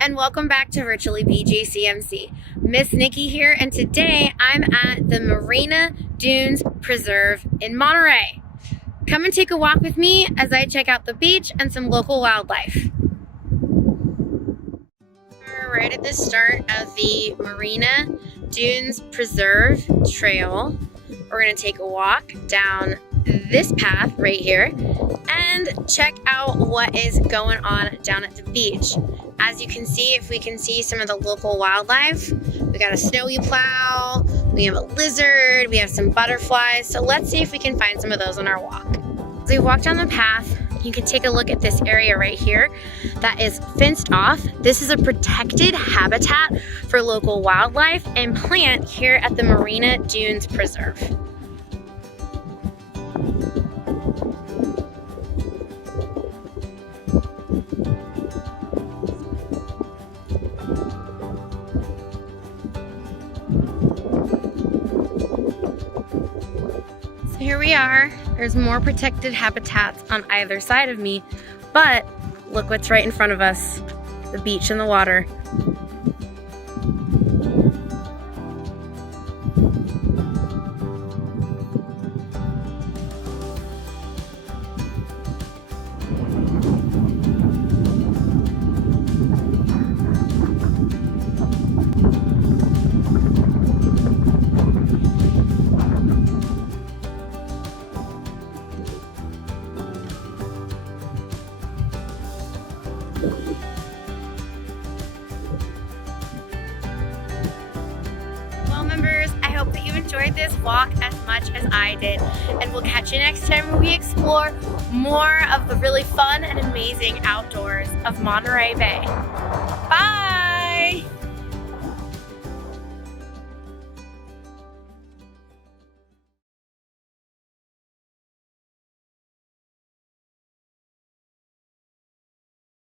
and welcome back to Virtually BGCMC. Miss Nikki here, and today I'm at the Marina Dunes Preserve in Monterey. Come and take a walk with me as I check out the beach and some local wildlife. We're right at the start of the Marina Dunes Preserve Trail. We're gonna take a walk down this path right here and check out what is going on down at the beach. As you can see, if we can see some of the local wildlife, we got a snowy plow, we have a lizard, we have some butterflies. So let's see if we can find some of those on our walk. As we walk down the path, you can take a look at this area right here that is fenced off. This is a protected habitat for local wildlife and plant here at the Marina Dunes Preserve. So here we are. There's more protected habitats on either side of me, but look what's right in front of us, the beach and the water. Well, members, I hope that you enjoyed this walk as much as I did, and we'll catch you next time when we explore more of the really fun and amazing outdoors of Monterey Bay. Bye!